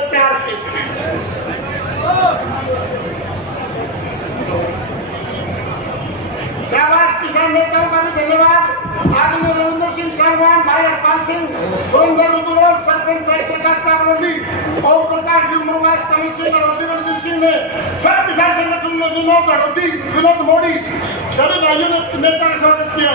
1981। शाबाश किसान नेताओं का भी धन्यवाद। आदरणीय रविंद्र सिंह साहबान, भाई हरपाल सिंह, सुरेंद्र रुद्रोल, सरपंच भाई प्रकाश काकरोली, ओम प्रकाश जी मुरवास, कमल सिंह गढ़ोती, रणदीप सिंह ने, सब किसान संगठन ने, विनोद गढ़ोती, विनोद मोदी, सभी भाइयों ने नेता का स्वागत किया।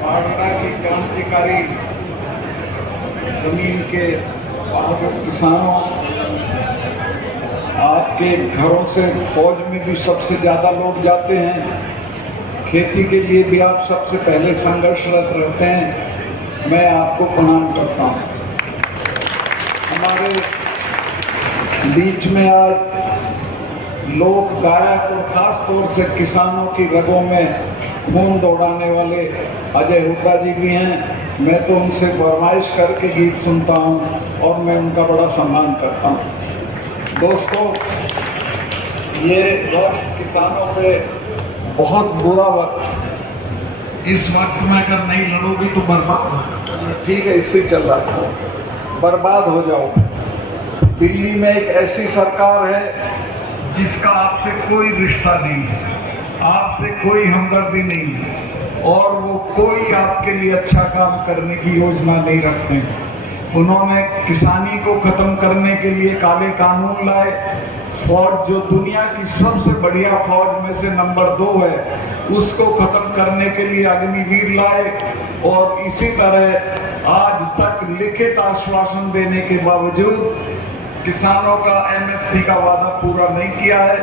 भागड़ा की क्रांतिकारी जमीन के बहादुर किसानों, आपके घरों से फौज में भी सबसे ज्यादा लोग जाते हैं, खेती के लिए भी आप सबसे पहले संघर्षरत रहते हैं, मैं आपको प्रणाम करता हूं। हमारे बीच में आज लोक गायक और खास तौर से किसानों की रगों में खून दौड़ाने वाले अजय हुड्डा जी भी हैं। मैं तो उनसे फरमाइश करके गीत सुनता हूं और मैं उनका बड़ा सम्मान करता हूं। दोस्तों, ये वक्त किसानों पे बहुत बुरा वक्त, इस वक्त में अगर नहीं लड़ोगे तो बर्बाद हो, ठीक है, इससे चल रहा है, बर्बाद हो जाओ। दिल्ली में एक ऐसी सरकार है जिसका आपसे कोई रिश्ता नहीं है, आपसे कोई हमदर्दी नहीं है और वो कोई आपके लिए अच्छा काम करने की योजना नहीं रखते। उन्होंने किसानी को खत्म करने के लिए काले कानून लाए, फौज जो दुनिया की सबसे बढ़िया फौज में से नंबर 2 है, उसको खत्म करने के लिए अग्निवीर लाए और इसी तरह आज तक लिखित आश्वासन देने के बावजूद किसानों का एमएसपी का वादा पूरा नहीं किया है,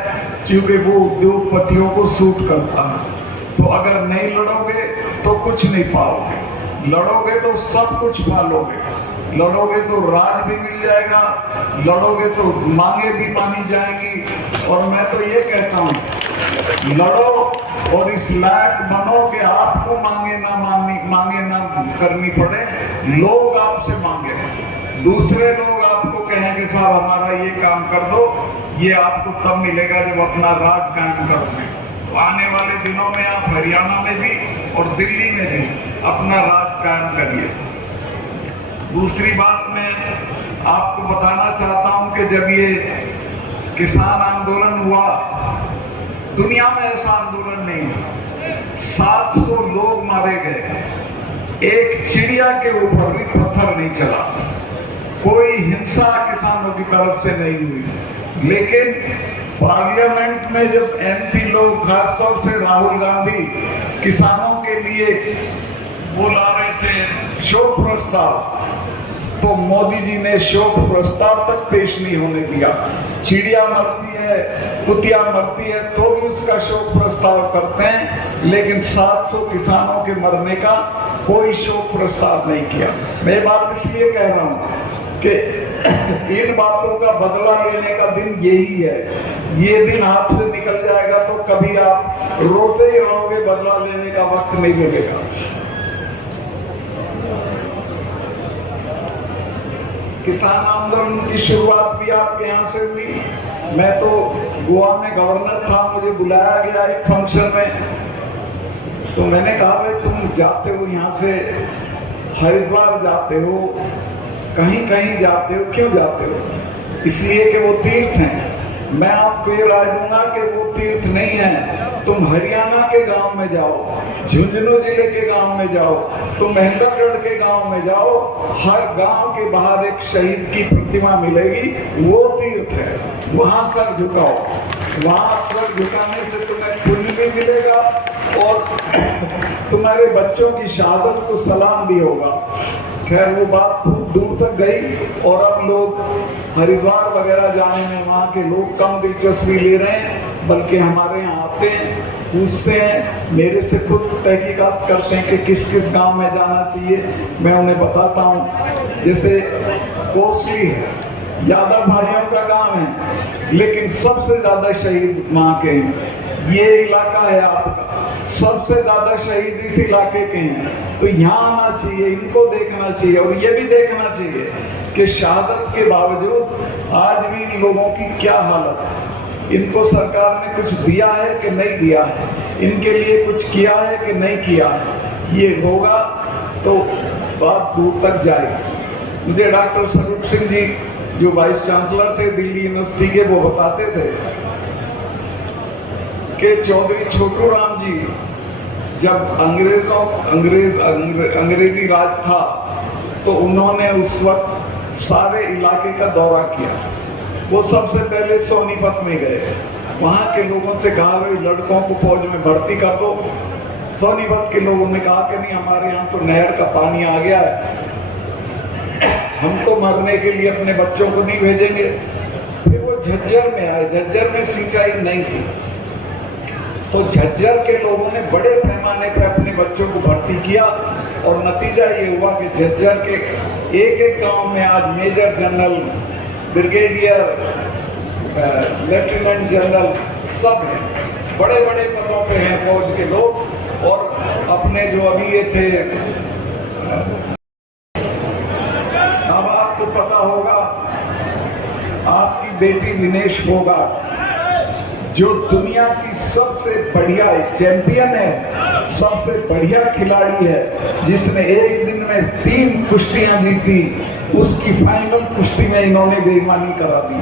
क्योंकि वो उद्योगपतियों को सूट करता है। तो अगर नहीं लड़ोगे तो कुछ नहीं पाओगे, लड़ोगे तो सब कुछ पालोगे, लड़ोगे तो राज भी मिल जाएगा, लड़ोगे तो मांगे भी मानी जाएंगी। और मैं तो ये कहता हूँ, लड़ो और इस लायक बनो कि आपको मांगे ना करनी पड़े, लोग आपसे मांगे, दूसरे लोग आपको कहेंगे साहब हमारा ये काम कर दो, ये आपको तब मिलेगा जब अपना राज कायम करोगे। तो आने वाले दिनों में आप हरियाणा में भी और दिल्ली में भी अपना राज कायम करिए। दूसरी बात मैं आपको बताना चाहता हूं कि जब ये किसान आंदोलन हुआ, दुनिया में ऐसा आंदोलन नहीं हुआ, 700 लोग मारे गए, एक चिड़िया के ऊपर भी पत्थर नहीं चला, कोई हिंसा किसानों की तरफ से नहीं हुई। लेकिन पार्लियामेंट में जब एमपी लोग, खासतौर से राहुल गांधी, किसानों के लिए वो ला रहे थे शोक प्रस्ताव, तो मोदी जी ने शोक प्रस्ताव तक पेश नहीं होने दिया। चिड़िया मरती है, कुतिया मरती है तो भी उसका शोक प्रस्ताव करते हैं, लेकिन 700 किसानों के मरने का कोई शोक प्रस्ताव नहीं किया। मैं बात इसलिए कह रहा हूं कि इन बातों का बदला लेने का दिन यही है। ये दिन हाथ से निकल जाएगा तो कभी आप रोते ही रहोगे, बदला लेने का वक्त नहीं मिलेगा। किसान आंदोलन की शुरुआत भी आपके यहाँ से हुई। मैं तो गोवा में गवर्नर था, मुझे बुलाया गया एक फंक्शन में, तो मैंने कहा भाई तुम जाते हो यहाँ से, हरिद्वार जाते हो, कहीं कहीं जाते हो, क्यों जाते हो? इसलिए कि वो तीर्थ हैं। मैं आपको ये राय दूंगा कि वो तीर्थ नहीं है। तुम हरियाणा के गांव में जाओ, झुंझुनू जिले के गांव में जाओ, तुम महेंद्रगढ़ के गांव में जाओ, हर गांव के बाहर एक शहीद की प्रतिमा मिलेगी, वो तीर्थ है। वहां सर झुकाओ, वहां सर झुकाने से तुम्हें पुण्य भी मिलेगा और तुम्हारे बच्चों की शहादत को सलाम भी होगा। खैर वो बात खूब दूर तक गई और अब लोग हरिद्वार वगैरह जाने में वहाँ के लोग कम दिलचस्पी ले रहे हैं, बल्कि हमारे यहाँ आते हैं, पूछते हैं, मेरे से खुद तहकीकात करते हैं कि किस किस गांव में जाना चाहिए। मैं उन्हें बताता हूँ, जैसे कोसली है, यादव भाइयों का गांव है, लेकिन सबसे ज्यादा शहीद वहाँ के हैं। ये इलाका है आपका, सबसे ज्यादा शहीद इस इलाके के हैं, तो यहाँ आना चाहिए, इनको देखना चाहिए और ये भी देखना चाहिए कि शहादत के बावजूद आज भी इन लोगों की क्या हालत है। इनको सरकार ने कुछ दिया है कि नहीं दिया है, इनके लिए कुछ किया है कि नहीं किया है। ये होगा तो बात दूर तक जाएगी। मुझे डॉक्टर स्वरूप सिंह जी जो वाइस चांसलर थे दिल्ली यूनिवर्सिटी के, वो बताते थे कि चौधरी छोटू राम जी जब अंग्रेजी राज था तो उन्होंने उस वक्त सारे इलाके का दौरा किया। वो सबसे पहले सोनीपत में गए, वहां के लोगों से कहा भाई लड़कों को फौज में भर्ती कर दो। सोनीपत के लोगों ने कहा कि नहीं, हमारे यहाँ तो नहर का पानी आ गया है, हम तो मरने के लिए अपने बच्चों को नहीं भेजेंगे। फिर वो झज्जर में आए, झज्जर में सिंचाई नहीं थी, तो झज्जर के लोगों ने बड़े पैमाने पर अपने बच्चों को भर्ती किया और नतीजा ये हुआ कि झज्जर के एक एक गांव में आज major general, brigadier, lieutenant general सब हैं, बड़े बड़े पदों पे हैं फौज के लोग। और अपने जो अभी ये थे, अब आपको पता होगा, आपकी बेटी विनेश फोगाट जो दुनिया की सबसे बढ़िया चैंपियन है, सबसे बढ़िया खिलाड़ी है, जिसने एक दिन में 3 कुश्तियां जीती, उसकी फाइनल कुश्ती में इन्होंने बेईमानी करा दी।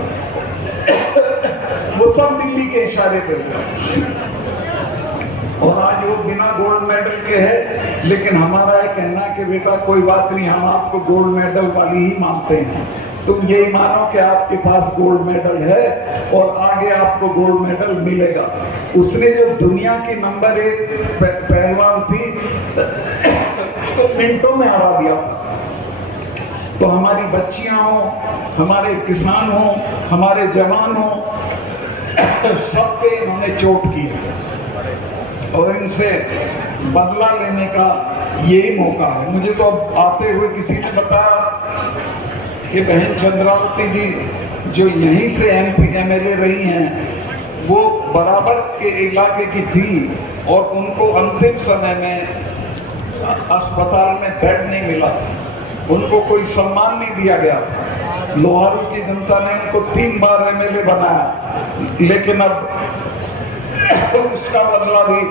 वो सब दिल्ली के इशारे पे हुआ और आज वो बिना गोल्ड मेडल के है। लेकिन हमारा ये कहना है कि बेटा कोई बात नहीं, हम आपको गोल्ड मेडल वाली ही मानते हैं। तुम यही मानो कि आपके पास गोल्ड मेडल है और आगे आपको गोल्ड मेडल मिलेगा। उसने जो दुनिया की नंबर 1 पहलवान थी तो मिनटों में हरा दिया था। तो हमारी बच्चियां हो, हमारे किसान हो, हमारे जवान हो, सब पे इन्होंने चोट की और इनसे बदला लेने का यही मौका है। मुझे तो अब आते हुए किसी ने बताया कि बहन चंद्रावती जी जो यहीं से MP MLA रही हैं, वो बराबर के इलाके की थी और उनको अंतिम समय में अस्पताल में बेड नहीं मिला था, उनको कोई सम्मान नहीं दिया गया था। लोहारू की जनता ने उनको 3 बार MLA बनाया, लेकिन अब उसका बदला भी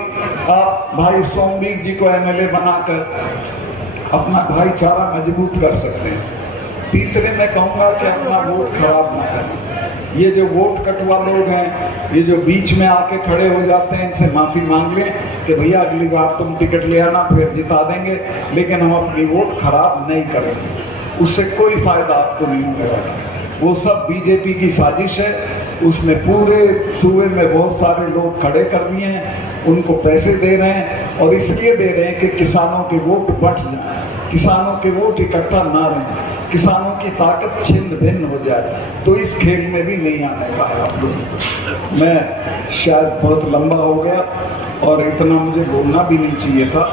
आप भाई सोमवीर जी को MLA बनाकर अपना भाईचारा मजबूत कर सकते हैं। तीसरे मैं कहूँगा कि अपना वोट खराब ना करें। ये जो वोट कटवा लोग हैं, ये जो बीच में आके खड़े हो जाते हैं, इनसे माफ़ी मांग लें कि भैया अगली बार तुम टिकट ले आना, फिर जिता देंगे, लेकिन हम अपनी वोट खराब नहीं करेंगे। उससे कोई फायदा आपको नहीं होगा। वो सब बीजेपी की साजिश है। उसने पूरे सूबे में बहुत सारे लोग खड़े कर दिए हैं, उनको पैसे दे रहे हैं और इसलिए दे रहे हैं कि किसानों के वोट बंट जाए, किसानों के वोट इकट्ठा ना रहें, किसानों की ताकत छिन्न भिन्न हो जाए। तो इस खेल में भी नहीं आने का है आप लोग। मैं शायद बहुत लंबा हो गया और इतना मुझे बोलना भी नहीं चाहिए था।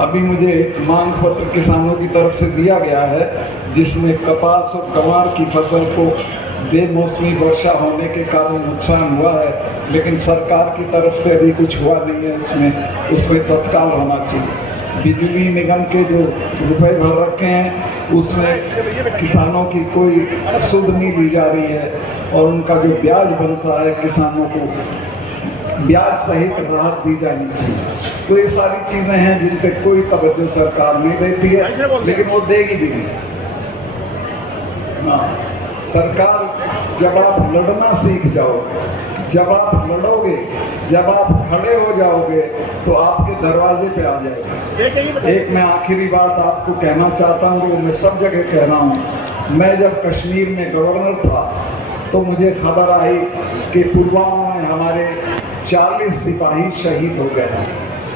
अभी मुझे मांग पत्र किसानों की तरफ से दिया गया है, जिसमें कपास और गंवार की फसल को बेमौसमी वर्षा होने के कारण नुकसान हुआ है, लेकिन सरकार की तरफ से अभी कुछ हुआ नहीं है। उसमें तत्काल होना चाहिए। बिजली निगम के जो रुपए भर रखे हैं उसमें किसानों की कोई सुध नहीं ली जा रही है और उनका जो ब्याज बनता है किसानों को ब्याज सहित राहत दी जानी चाहिए। तो ये सारी चीजें हैं जिन पे कोई तवज्जो सरकार नहीं देती है, लेकिन वो देगी भी नहीं। सरकार जब आप लड़ना सीख जाओगे, जब आप लड़ोगे, जब आप खड़े हो जाओगे तो आपके दरवाजे पे आ जाएगा। एक मैं आखिरी बात आपको कहना चाहता हूँ, मैं सब जगह कह रहा हूँ। मैं जब कश्मीर में गवर्नर था तो मुझे खबर आई कि पुलवामा में हमारे 40 सिपाही शहीद हो गए।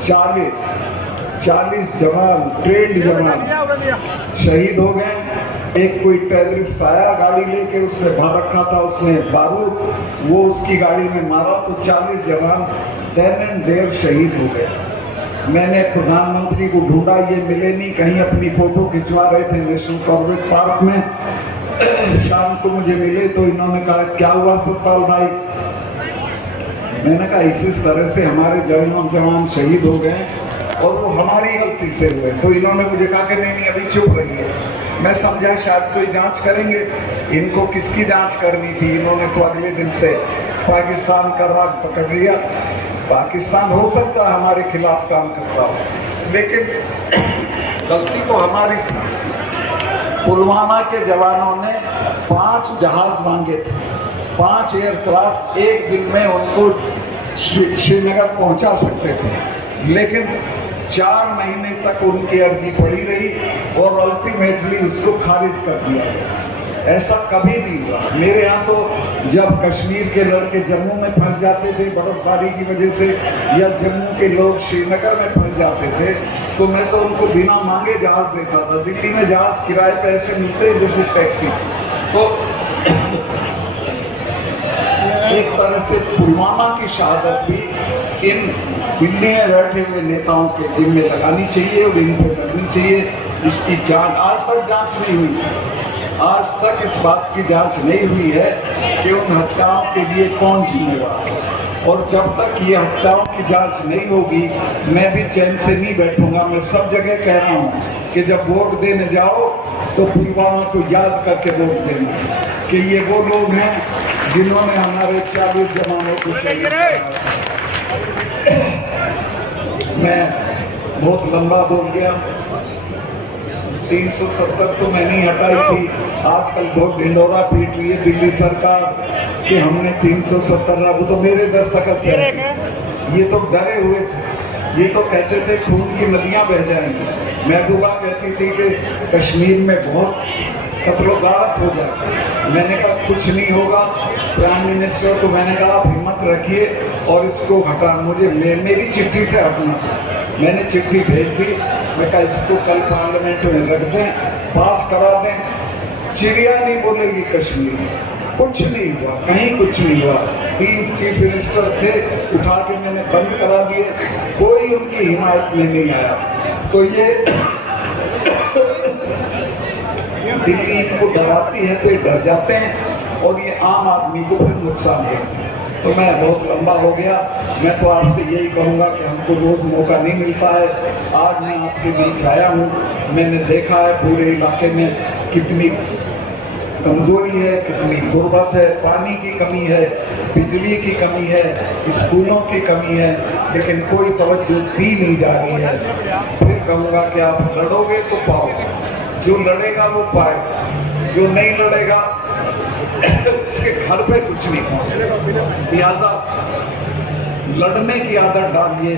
40 जवान, ट्रेंड जवान शहीद हो गए। एक कोई टेररिस्ट आया गाड़ी लेके, उसने भर रखा था उसने बारूद, वो उसकी गाड़ी में मारा तो 40 जवान देन एंड देयर शहीद हो गए। मैंने प्रधानमंत्री को ढूंढा, ये मिले नहीं, कहीं अपनी फोटो खिंचवा रहे थे नेशनल कॉर्बेट पार्क में। शाम को मुझे मिले तो इन्होंने कहा क्या हुआ सतपाल भाई? मैंने कहा इस तरह से हमारे जवान शहीद हो गए और वो हमारी गलती से हुए। तो इन्होंने मुझे कहा कि नहीं अभी चुप रहिए। मैं समझा शायद कोई जांच करेंगे, इनको किसकी जांच करनी थी। इन्होंने तो अगले दिन से पाकिस्तान का राग पकड़ लिया। पाकिस्तान हो सकता है हमारे खिलाफ काम करता हो, लेकिन गलती तो हमारी थी। पुलवामा के जवानों ने 5 जहाज मांगे थे, 5 एयरक्राफ्ट एक दिन में उनको श्रीनगर पहुंचा सकते थे, लेकिन 4 महीने तक उनकी अर्जी पड़ी रही और अल्टीमेटली उसको खारिज कर दिया गया। ऐसा कभी नहीं हुआ। मेरे यहाँ तो जब कश्मीर के लड़के जम्मू में फंस जाते थे बर्फबारी की वजह से, या जम्मू के लोग श्रीनगर में फंस जाते थे, तो मैं तो उनको बिना मांगे जहाज देता था। दिल्ली में जहाज किराए पे ऐसे मिलते हैं जैसे टैक्सी। तो एक तरह से पुलवामा की शहादत भी इन दिल्ली में बैठे हुए नेताओं के जिम्मे लगानी चाहिए और इन पे करनी चाहिए। इसकी जांच आज तक जांच नहीं हुई। आज तक इस बात की जांच नहीं हुई है कि उन हत्याओं के लिए कौन जिम्मेवार है, और जब तक ये हत्याओं की जांच नहीं होगी मैं भी चैन से नहीं बैठूंगा। मैं सब जगह कह रहा हूँ कि जब वोट देने जाओ तो पुलवामा को याद करके वोट देना, कि ये वो लोग हैं जिन्होंने हमारे 40 जवानों को शहीद किया। मैं बहुत लंबा बोल गया। 370 तो मैंने ही हटाई थी। आजकल बहुत ढिंडोरा पीट रही है दिल्ली सरकार कि हमने 370 वो तो मेरे दस्तखत से। ये तो डरे हुए थे, ये तो कहते थे खून की नदियां बह जाएंगी। महबूबा कहती थी कि कश्मीर में बहुत कत्लो-गारत हो जाए। मैंने कहा कुछ नहीं होगा। प्राइम मिनिस्टर को मैंने कहा आप हिम्मत रखिए और इसको हटा, मुझे मेरी चिट्ठी से हटना। मैंने चिट्ठी भेज दी। मैं कहा इसको कल पार्लियामेंट में रख दें, पास करा दें। चिड़िया नहीं बोलेगी कश्मीर में। कुछ नहीं हुआ, कहीं कुछ नहीं हुआ। 3 चीफ मिनिस्टर थे, उठा के मैंने बंद करा दिए, कोई उनकी हिमायत में नहीं आया। तो ये दिल्ली इनको डराती है तो ये डर जाते हैं और ये आम आदमी को फिर नुकसान देते हैं। तो मैं बहुत लंबा हो गया। मैं तो आपसे यही कहूँगा कि हमको रोज़ मौका नहीं मिलता है। आज मैं आपके बीच आया हूँ। मैंने देखा है पूरे इलाके में कितनी कमजोरी है, कितनी गुर्बत है, पानी की कमी है, बिजली की कमी है, स्कूलों की कमी है, लेकिन कोई तवज्जो दी नहीं जा रही है। फिर कहूँगा कि आप लड़ोगे तो पाओगे, जो लड़ेगा वो पाएगा, जो नहीं लड़ेगा उसके घर पे कुछ नहीं पहुँचेगा। लिहाजा लड़ने की आदत डालिए।